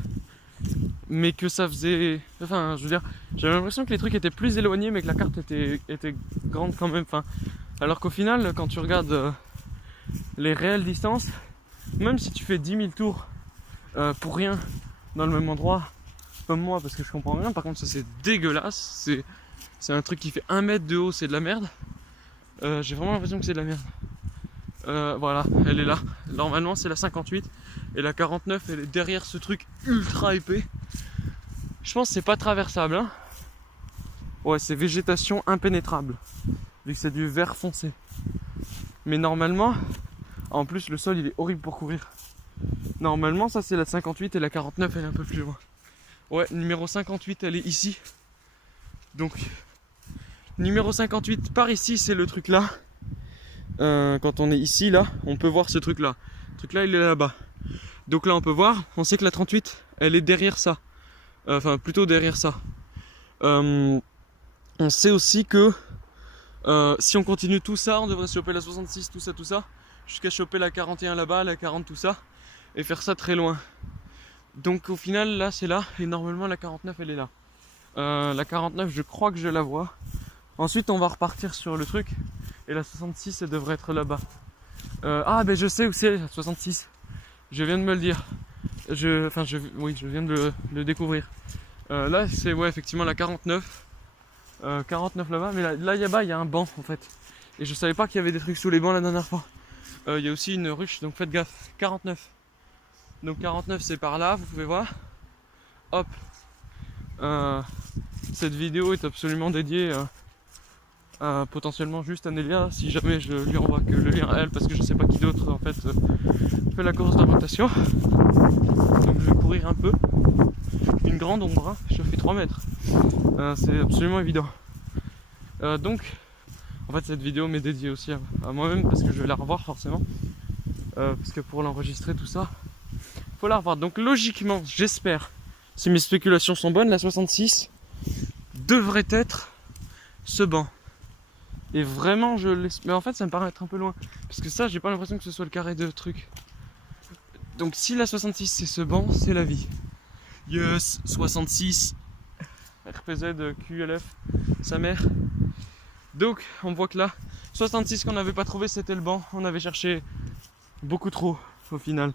Mais que ça faisait... Enfin je veux dire, j'avais l'impression que les trucs étaient plus éloignés mais que la carte était grande quand même. Enfin, alors qu'au final quand tu regardes les réelles distances, même si tu fais 10 000 tours pour rien dans le même endroit, comme moi parce que je comprends rien, par contre ça c'est dégueulasse, c'est un truc qui fait 1 mètre de haut, c'est de la merde. J'ai vraiment l'impression que c'est de la merde. Voilà, elle est là. Normalement c'est la 58 et la 49 elle est derrière ce truc ultra épais. Je pense que c'est pas traversable, hein. Ouais, c'est végétation impénétrable vu que c'est du vert foncé. Mais normalement, en plus le sol il est horrible pour courir. Normalement ça c'est la 58 et la 49 elle est un peu plus loin. Ouais, numéro 58 elle est ici. Donc numéro 58 par ici c'est le truc là. Quand on est ici là, on peut voir ce truc là. Ce truc là il est là-bas. Donc là on peut voir, on sait que la 38 elle est derrière ça. Enfin plutôt derrière ça. On sait aussi que si on continue tout ça, on devrait choper la 66, tout ça, jusqu'à choper la 41 là-bas, la 40, tout ça, et faire ça très loin. Donc au final, là c'est là, et normalement la 49 elle est là. La 49 je crois que je la vois. Ensuite on va repartir sur le truc, Et la 66, elle devrait être là-bas. Ah, ben je sais où c'est la 66. Je viens de me le dire. Oui, je viens de le découvrir. Là, c'est ouais, effectivement la 49. 49 là-bas, mais là, il y a un banc en fait. Et je savais pas qu'il y avait des trucs sous les bancs la dernière fois. Il y a aussi une ruche, donc faites gaffe. 49. Donc 49, c'est par là, vous pouvez voir. Hop. Cette vidéo est absolument dédiée potentiellement juste à Nélia, si jamais je lui envoie que le lien à elle, parce que je sais pas qui d'autre en fait fait la course d'orientation. Donc je vais courir un peu. Une grande ombre, hein. Je fais 3 mètres. C'est absolument évident. Donc, en fait, cette vidéo m'est dédiée aussi à moi-même parce que je vais la revoir forcément. Parce que pour l'enregistrer, tout ça, faut la revoir. Donc, logiquement, j'espère, si mes spéculations sont bonnes, la 66 devrait être ce banc. Et vraiment, je l'espère. Mais en fait, ça me paraît être un peu loin. Parce que ça, j'ai pas l'impression que ce soit le carré de truc. Donc, si la 66 c'est ce banc, c'est la vie. Yes, 66. RPZ, QLF, sa mère. Donc, on voit que là, 66 qu'on n'avait pas trouvé, c'était le banc. On avait cherché beaucoup trop au final.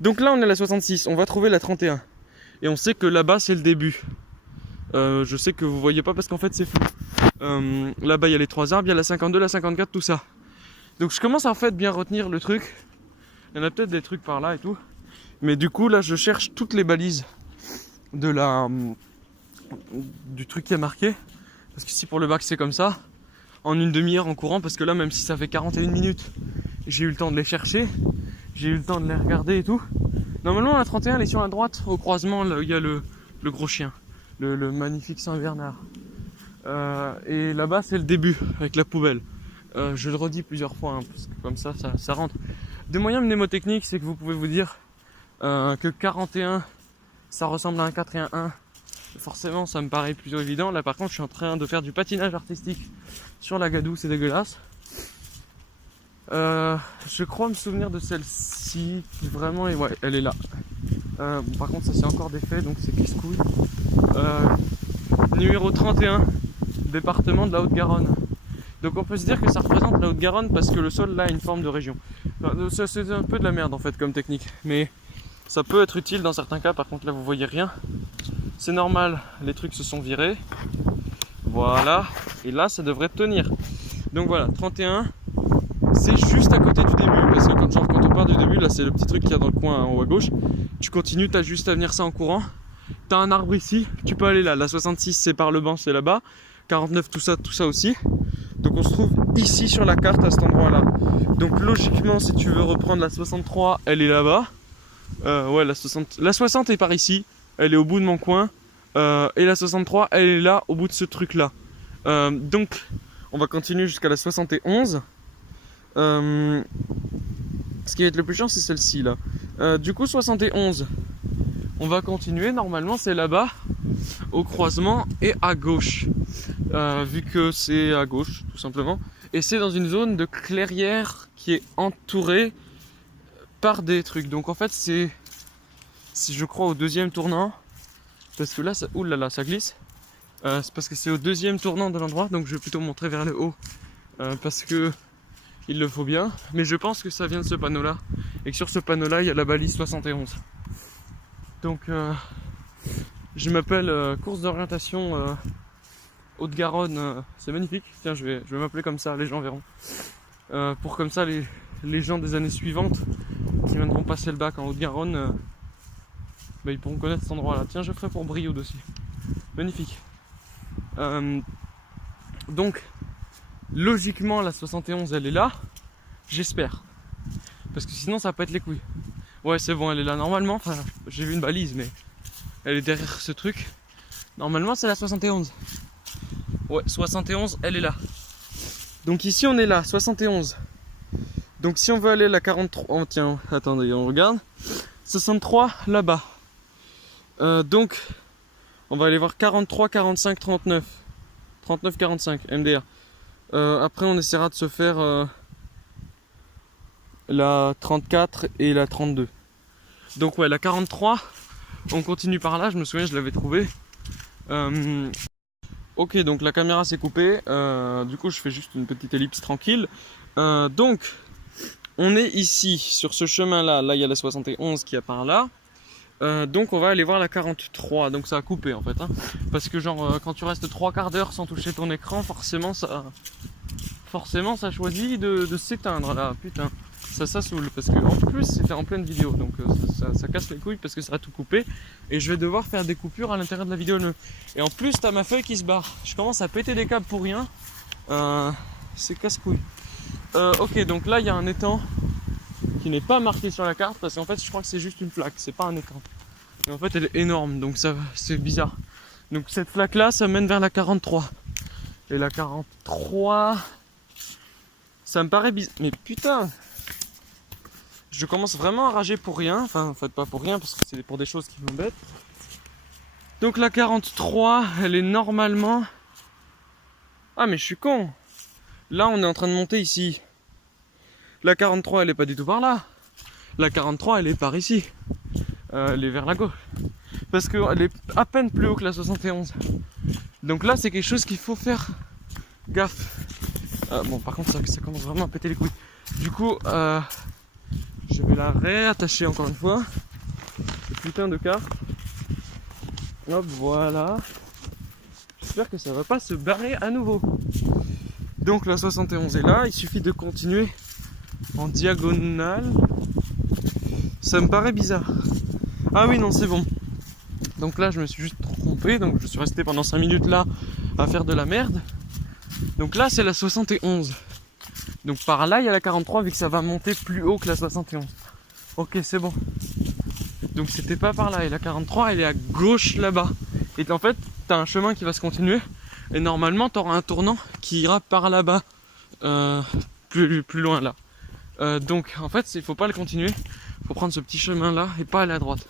Donc là, on est à la 66. On va trouver la 31. Et on sait que là-bas, c'est le début. Je sais que vous voyez pas parce qu'en fait, c'est flou. Là-bas, il y a les 3 arbres, il y a la 52, la 54, tout ça. Donc, je commence en fait bien retenir le truc. Il y en a peut-être des trucs par là et tout. Mais du coup, là, je cherche toutes les balises du truc qui est marqué. Parce que si pour le bac c'est comme ça, en une demi-heure en courant, parce que là même si ça fait 41 minutes, j'ai eu le temps de les chercher, j'ai eu le temps de les regarder et tout. Normalement la 31 elle est sur la droite, au croisement là où il y a le gros chien, le magnifique Saint-Bernard. Et là-bas c'est le début avec la poubelle. Je le redis plusieurs fois, hein, parce que comme ça rentre. Des moyens mnémotechniques, c'est que vous pouvez vous dire que 41 ça ressemble à un 4 et un 1. Forcément, ça me paraît plutôt évident. Là, par contre, je suis en train de faire du patinage artistique sur la gadoue, c'est dégueulasse. Je crois me souvenir de celle-ci qui vraiment est... Ouais, elle est là. Bon, par contre, ça c'est encore des faits, donc c'est casse-couille. Numéro 31, département de la Haute-Garonne. Donc on peut se dire que ça représente la Haute-Garonne parce que le sol là a une forme de région. Enfin, c'est un peu de la merde en fait comme technique, mais ça peut être utile dans certains cas. Par contre là vous voyez rien. C'est normal, les trucs se sont virés. Voilà, et là ça devrait tenir. Donc voilà, 31, c'est juste à côté du début. Parce que quand on part du début, là c'est le petit truc qu'il y a dans le coin en haut à gauche. Tu continues, t'as juste à venir ça en courant. T'as un arbre ici, tu peux aller là. La 66 c'est par le banc, c'est là-bas. 49 tout ça aussi. Donc on se trouve ici sur la carte à cet endroit là. Donc logiquement si tu veux reprendre la 63, elle est là-bas. Ouais, la 60 est par ici. Elle est au bout de mon coin. Et la 63 elle est là au bout de ce truc là. Donc on va continuer jusqu'à la 71. Ce qui va être le plus chiant c'est celle-ci là. Du coup 71, on va continuer. Normalement c'est là-bas au croisement et à gauche. Vu que c'est à gauche tout simplement. Et c'est dans une zone de clairière qui est entourée par des trucs. Donc en fait c'est je crois au deuxième tournant. Parce que là ça, oulala, ça glisse. C'est parce que c'est au deuxième tournant de l'endroit. Donc je vais plutôt montrer vers le haut. Parce que il le faut bien. Mais je pense que ça vient de ce panneau là. Et que sur ce panneau là il y a la balise 71. Donc je m'appelle course d'orientation Haute-Garonne, c'est magnifique. Tiens, je vais m'appeler comme ça, les gens verront. Pour comme ça, les gens des années suivantes qui viendront passer le bac en Haute-Garonne, ils pourront connaître cet endroit-là. Tiens, je ferai pour Brioude aussi. Magnifique. Donc, logiquement, la 71, elle est là. J'espère. Parce que sinon, ça va pas être les couilles. Ouais, c'est bon, elle est là normalement. Enfin, j'ai vu une balise, mais elle est derrière ce truc. Normalement, c'est la 71. Ouais, 71, elle est là. Donc ici, on est là, 71. Donc si on veut aller à la 43... Oh, tiens, attendez, on regarde. 63, là-bas. Donc, on va aller voir 43, 45, 39. 39, 45, MDR. Après, on essaiera de se faire la 34 et la 32. Donc ouais, la 43, on continue par là. Je me souviens, je l'avais trouvé. Ok, donc la caméra s'est coupée. Du coup, je fais juste une petite ellipse tranquille. Donc, on est ici, sur ce chemin-là. Là, il y a la 71 qui est par là. Donc, on va aller voir la 43. Donc, ça a coupé en fait. Hein. Parce que, genre, quand tu restes 3/4 d'heure sans toucher ton écran, forcément, ça choisit de s'éteindre là. Putain, ça saoule. Parce que, en plus, c'était en pleine vidéo. Donc, ça casse les couilles parce que ça a tout coupé. Et je vais devoir faire des coupures à l'intérieur de la vidéo. Et en plus, t'as ma feuille qui se barre. Je commence à péter des câbles pour rien. C'est casse-couille. Ok, donc là, il y a un étang qui n'est pas marqué sur la carte parce qu'en fait, je crois que c'est juste une flaque, c'est pas un étang. Et en fait, elle est énorme, donc ça, c'est bizarre. Donc cette flaque-là, ça mène vers la 43. Et la 43, ça me paraît bizarre. Mais putain, je commence vraiment à rager pour rien. Enfin, en fait, pas pour rien, parce que c'est pour des choses qui m'embêtent. Donc la 43, elle est normalement... Ah, mais je suis con. Là, on est en train de monter ici. La 43, elle est pas du tout par là. La 43, elle est par ici. Elle est vers la gauche. Parce qu'elle est à peine plus haut que la 71. Donc là, c'est quelque chose qu'il faut faire gaffe. Bon, par contre, ça commence vraiment à péter les couilles. Du coup, je vais la réattacher encore une fois. Ce putain de carte. Hop, voilà. J'espère que ça va pas se barrer à nouveau. Donc la 71 est là. Il suffit de continuer en diagonale. Ça me paraît bizarre. Ah oui, non, c'est bon. Donc là, je me suis juste trompé. Donc je suis resté pendant 5 minutes là à faire de la merde. Donc là, c'est la 71. Donc par là, il y a la 43 vu que ça va monter plus haut que la 71. Ok, c'est bon. Donc c'était pas par là. Et la 43, elle est à gauche là-bas. Et en fait, t'as un chemin qui va se continuer. Et normalement, t'auras un tournant qui ira par là-bas. Plus loin là. Donc en fait, il faut pas le continuer. Il faut prendre ce petit chemin là et pas aller à droite.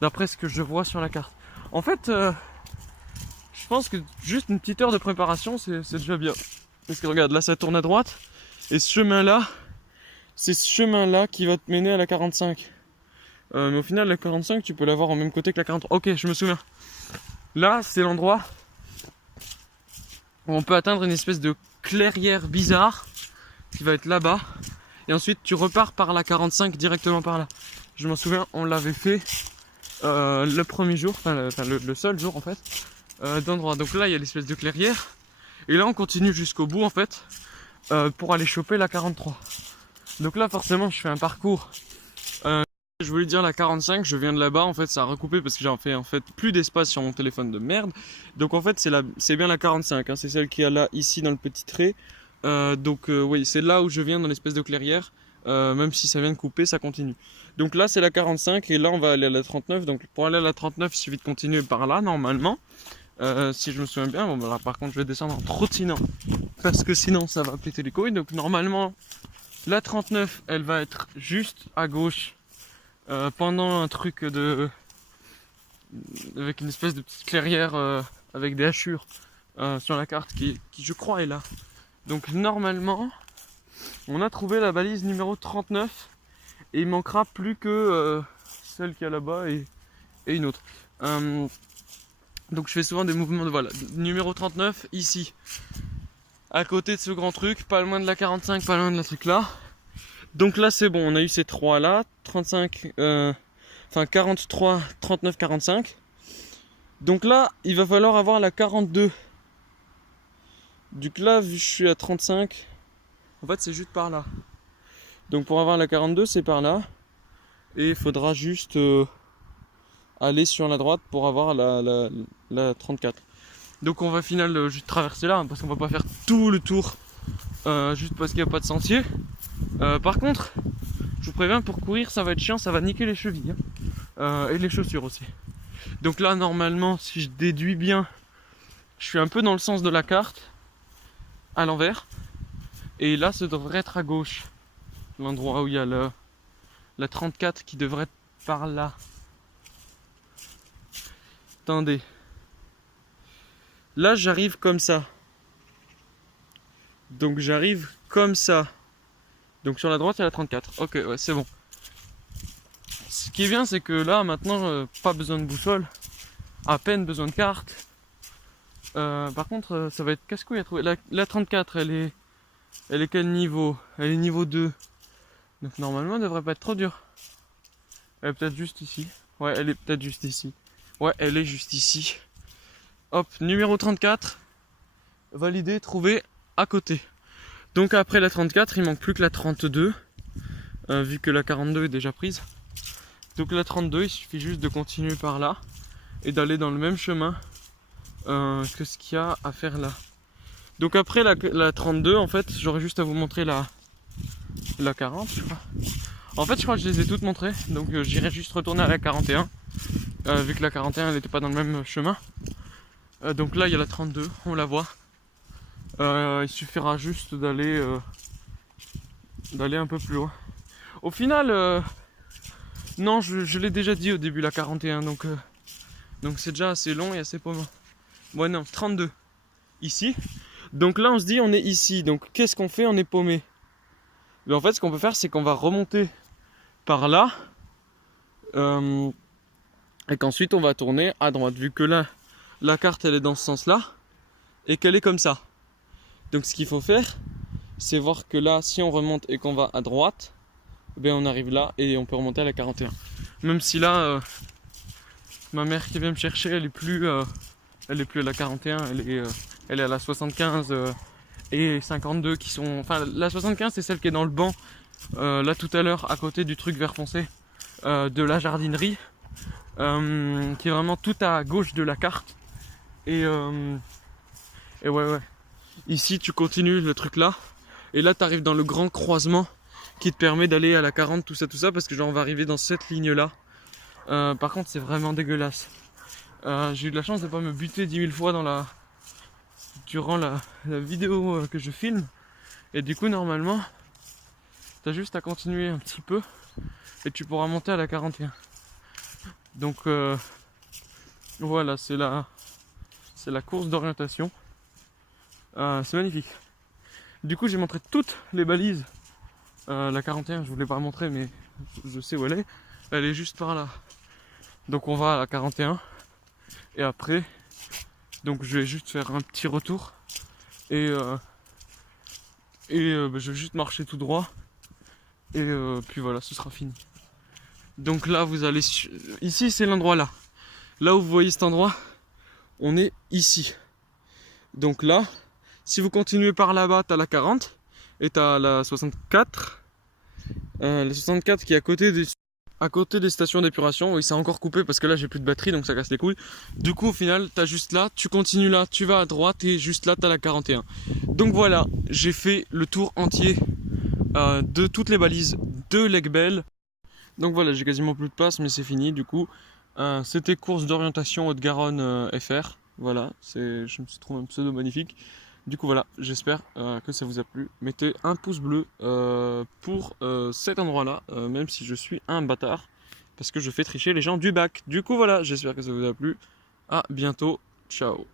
D'après ce que je vois sur la carte. En fait, je pense que juste une petite heure de préparation, c'est déjà bien. Parce que regarde, là ça tourne à droite. Et ce chemin-là, c'est ce chemin-là qui va te mener à la 45. Mais au final, la 45, tu peux l'avoir au même côté que la 43. Ok, je me souviens. Là, c'est l'endroit où on peut atteindre une espèce de clairière bizarre qui va être là-bas. Et ensuite, tu repars par la 45 directement par là. Je m'en souviens, on l'avait fait le premier jour, le seul jour en fait, d'endroit. Donc là, il y a l'espèce de clairière. Et là, on continue jusqu'au bout en fait, pour aller choper la 43. Donc là, forcément, je fais un parcours. Je voulais dire la 45, je viens de là-bas, en fait ça a recoupé parce que j'ai fait en fait plus d'espace sur mon téléphone de merde. Donc en fait c'est bien la 45, hein, c'est celle qui est là ici dans le petit trait. Oui, c'est là où je viens dans l'espèce de clairière. Même si ça vient de couper, ça continue. Donc là c'est la 45 et là on va aller à la 39. Donc pour aller à la 39, il suffit de continuer par là normalement. Si je me souviens bien, bon, là, par contre je vais descendre en trottinant parce que sinon ça va péter les couilles. Donc normalement la 39 elle va être juste à gauche. Pendant un truc avec une espèce de petite clairière avec des hachures sur la carte qui je crois est là. Donc normalement on a trouvé la balise numéro 39 et il manquera plus que celle qui est là-bas et une autre. Donc je fais souvent des mouvements de voilà. Numéro 39 ici à côté de ce grand truc, pas loin de la 45, pas loin de la truc là. Donc là c'est bon, on a eu ces trois là, 35, 43, 39, 45. Donc là, il va falloir avoir la 42. Donc là, vu que je suis à 35, en fait c'est juste par là. Donc pour avoir la 42, c'est par là. Et il faudra juste aller sur la droite pour avoir la 34. Donc on va finalement juste traverser là, hein, parce qu'on va pas faire tout le tour juste parce qu'il n'y a pas de sentier. Par contre, je vous préviens, pour courir ça va être chiant, ça va niquer les chevilles hein. Et les chaussures aussi. Donc là normalement, si je déduis bien, je suis un peu dans le sens de la carte, à l'envers. Et là ça devrait être à gauche, l'endroit où il y a la 34 qui devrait être par là. Attendez. Là j'arrive comme ça. Donc j'arrive comme ça. Donc sur la droite il y a la 34. Ok, ouais, c'est bon. Ce qui est bien, c'est que là maintenant pas besoin de boussole, à peine besoin de carte. Par contre, ça va être casse-couille à trouver. La 34, elle est quel niveau? Elle est niveau 2. Donc normalement, elle devrait pas être trop dure. Elle est peut-être juste ici. Ouais, elle est peut-être juste ici. Ouais, elle est juste ici. Hop, numéro 34. Validé, trouvé à côté. Donc après la 34, il manque plus que la 32. Vu que la 42 est déjà prise. Donc la 32, il suffit juste de continuer par là. Et d'aller dans le même chemin que ce qu'il y a à faire là. Donc après la 32, en fait, j'aurais juste à vous montrer la 40, je crois. En fait, je crois que je les ai toutes montrées. Donc j'irai juste retourner à la 41. Vu que la 41, elle n'était pas dans le même chemin. Donc là, il y a la 32, on la voit. Il suffira juste d'aller un peu plus loin. Au final, non, je l'ai déjà dit au début, la 41. Donc c'est déjà assez long et assez paumant. Ouais, non, 32. Ici. Donc là, on se dit, on est ici. Donc qu'est-ce qu'on fait? On est paumé. Mais en fait, ce qu'on peut faire, c'est qu'on va remonter par là. Et qu'ensuite, on va tourner à droite. Vu que là, la carte, elle est dans ce sens-là. Et qu'elle est comme ça. Donc ce qu'il faut faire, c'est voir que là, si on remonte et qu'on va à droite, ben on arrive là et on peut remonter à la 41. Même si là, ma mère qui vient me chercher, elle est plus à la 41, elle est à la 75 et 52 qui sont... Enfin, la 75, c'est celle qui est dans le banc, là tout à l'heure, à côté du truc vert foncé, de la jardinerie, qui est vraiment tout à gauche de la carte. Et ouais. Ici, tu continues le truc là, et là, tu arrives dans le grand croisement qui te permet d'aller à la 40, tout ça, parce que genre, on va arriver dans cette ligne-là. Par contre, c'est vraiment dégueulasse. J'ai eu de la chance de ne pas me buter 10 000 fois durant la vidéo que je filme. Et du coup, normalement, tu as juste à continuer un petit peu et tu pourras monter à la 41. Donc, voilà, c'est la course d'orientation. C'est magnifique. Du coup, j'ai montré toutes les balises. La 41, je ne vous l'ai pas montré, mais je sais où elle est. Elle est juste par là. Donc, on va à la 41. Et après, donc je vais juste faire un petit retour. Et je vais juste marcher tout droit. Et puis voilà, ce sera fini. Donc là, vous allez... Ici, c'est l'endroit là. Là où vous voyez cet endroit, on est ici. Donc là, si vous continuez par là-bas, t'as la 40. Et t'as la 64. La 64 qui est à côté des stations d'épuration. Oui, c'est encore coupé parce que là, j'ai plus de batterie, donc ça casse les couilles. Du coup, au final, t'as juste là, tu continues là, tu vas à droite et juste là, t'as la 41. Donc voilà, j'ai fait le tour entier de toutes les balises de l'Aigbel. Donc voilà, j'ai quasiment plus de passe, mais c'est fini. Du coup, c'était course d'orientation Haute-Garonne FR. Voilà, je me suis trouvé un pseudo magnifique. Du coup voilà, j'espère que ça vous a plu. Mettez un pouce bleu pour cet endroit-là, même si je suis un bâtard, parce que je fais tricher les gens du bac. Du coup voilà, j'espère que ça vous a plu. À bientôt, ciao.